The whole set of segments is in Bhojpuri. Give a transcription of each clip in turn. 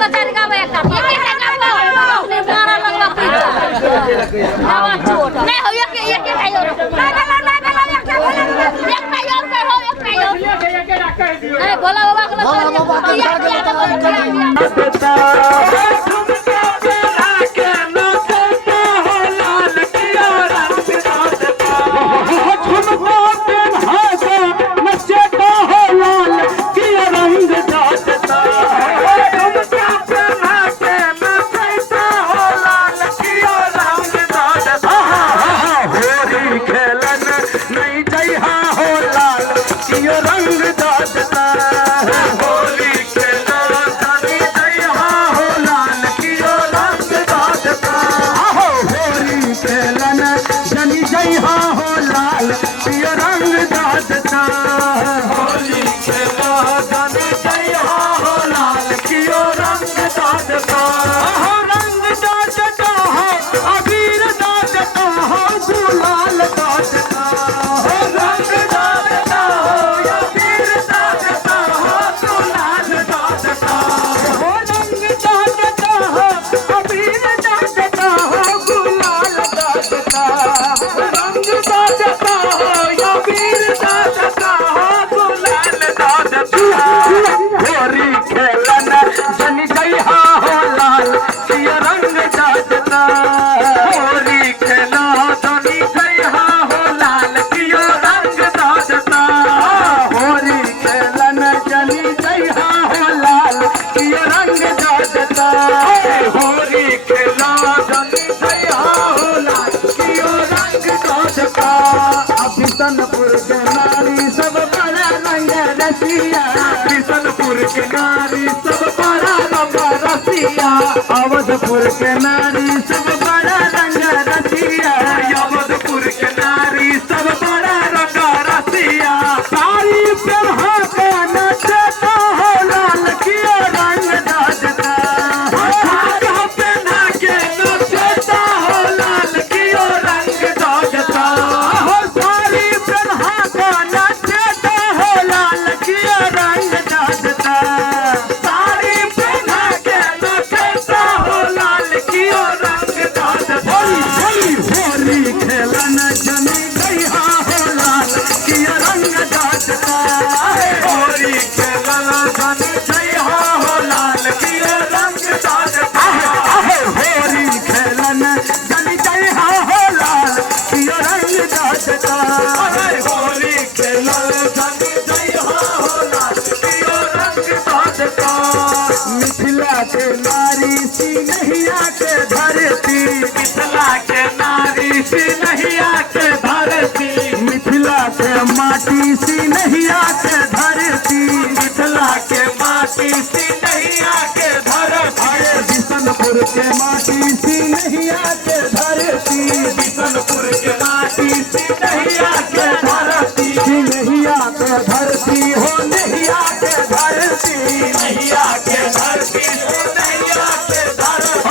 গেল চারি গাবে একটা একটা গাবে মারা লাগলো আবার ছোট না হয় একে খাই না একটা বলে একটা ইয়র করো একটা ইয়র আরে বলা বাবা बिशनपुर के नारी सब बड़ा रंग रसिया बिशनपुर के नारी सब बड़ा रंग रसिया अवधपुर के नारी सब बड़ा रंग रसिया अवधपुर के नारी सब बड़ा रंग रसिया साड़ी पहना के नचता हो लाल किया रंग दादता साड़ी पहना के नचता हो लाल किया रंग दादता मिथिला के नारी सी नैया के धरती मिथिला के नारी सी नैया के धरती मिथिला के माटी सी नैया के धरती मिथिला के माटी सी नैया के धरती बिशनपुर के माटी सी नैया के धरती बिशनपुर के माटी सी नैया के धरती नैया के धरती हो नैया के धरती नैया के धरती नैया के धरती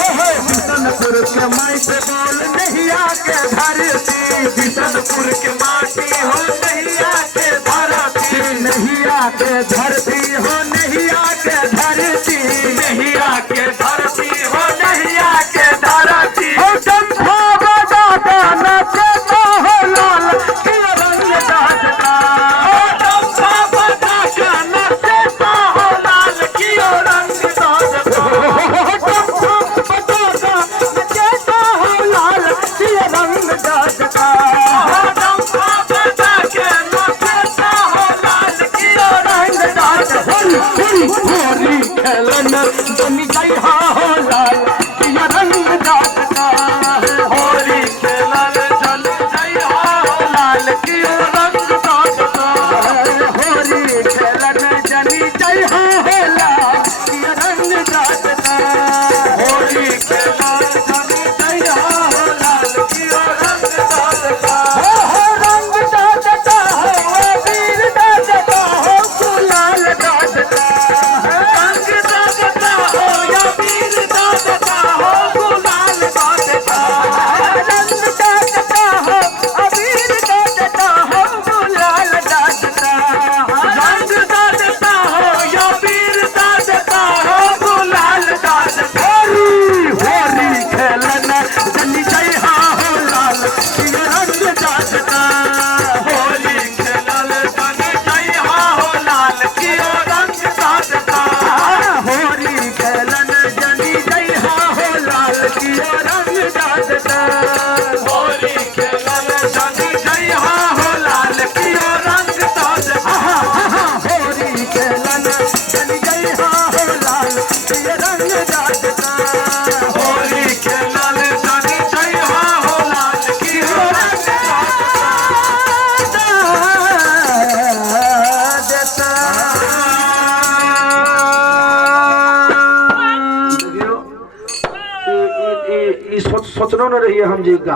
बिशनपुर के माई से बोल नैया के धरती बिशनपुर के माटी हो नैया के धरती नैया के धरती हो नैया के धरती नैया के धरती हो नैया के धरती हो चंपा बजाता नचता हो लाल के रंग दादता हो चंपा बजाता नचता हो लाल के रंग दादता हो चंपा बजाता नचता हो लाल के रंग दादता हो चंपा बजाता नचता हो लाल के रंग दादता होली खेलन दुनी जय हो लाल के रंग दादता होली खेलन जल जय हो लाल के रंग दादता होली खेलन जनी जय हो लाल के रंग दादता होली खेलन जनी जय हो लाल के रंग दादता हो रंग दादता हो वीर दादता हो गुलाल दादता रंग दादता हो या वीर दादता हो गुलाल दादता रंग दादता हो अबीर दादता हो गुलाल दादता रंग दादता हो सोचनो न रहिए हम जी का